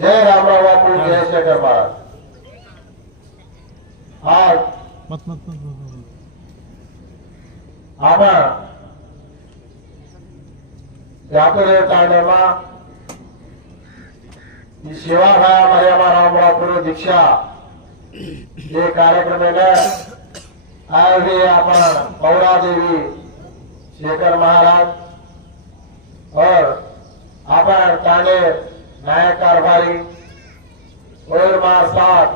जय रामराव बापू, जय शेखर महाराज। आज मत मत मत मत आपण व्यापारी तांडेमा सेवा भाया मर्यादा रामराव पूर्व दीक्षा ये कार्यक्रम आज भी अपन पौरा देवी शेखर महाराज और अपन तांडे नायक कारभारी और साथ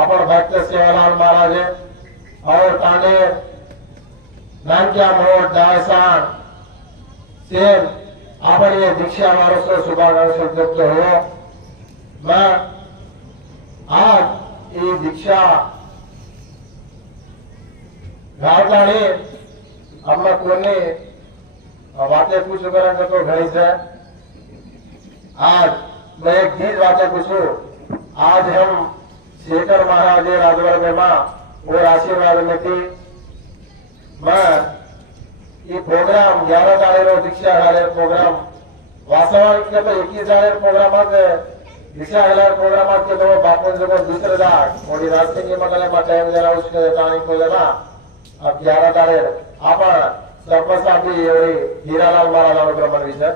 अपन भक्त सेवालाल महाराज और तांडे नानक्या मोट दासान सेम अपन ये दीक्षा वालों से शुभाकांक्षी व्यक्त हो। मैं आज ये दीक्षा गावतानी हमने कोने बातें पूछ करेंगे तो घड़ी से आज मैं एक चीज बातें पूछू। आज हम शेखर महाराज राजवर में माँ और आशीर्वाद में थी। मैं ये प्रोग्राम 11 तारीख दीक्षा प्रोग्राम वास्तविक के तो 21 तारीख प्रोग्राम दीक्षा प्रोग्राम के तो बापू जो दूसरे दाग और राजसिंह मंडल में टाइम जरा उसके टाइम को लेना। अब 11 तारीख आपण सरपंच साहब भी एवढी हीरालाल महाराज अनुक्रमण विषय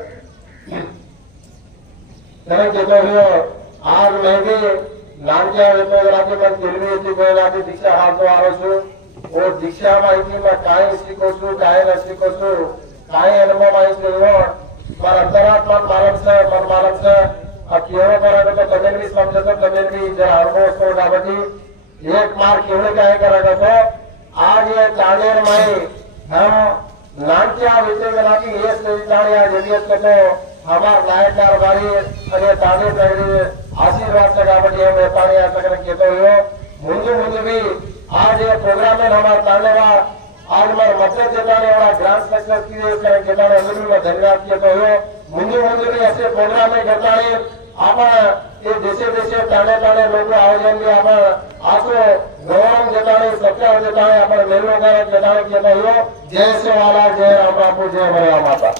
आज मैं भी नानक्या वेतोग्राफी में तेलवी गोयलाती दीक्षा हालतो आरो छू और दीक्षा माहिती में काय शिको छू काय न शिको छू काय अनुभव माहिती हो पर अंतरात्मा मालक से केवळ करायचं तो तमेल भी समझतो तमेल भी जरा अनुभव असतो डाबटी एक मार केवळ काय करायचं तो आज ये तानेर में हम नानक्या वेतोग्राफी ये संस्थानिया जरियत को तो हमार नायक कारभारी अरे ताने तगड़ी आशीर्वाद से काबटी हम ताने आ सकने के तो यो मुंजु भी आज ये प्रोग्राम में हमार तानेवा आज हमार मदद देताने वाला ग्रांड सक्सेस की करें के ताने अभी में धन्यवाद किया तो यो मुंजु भी ऐसे प्रोग्राम में करताने आप ये देशे ताने लोग आयोजन भी आप आसो गौरव देताने सत्कार देताने अपन मेलों का देताने किया तो यो जय सेवालाल, जय राम बापू, जय मरवा माता।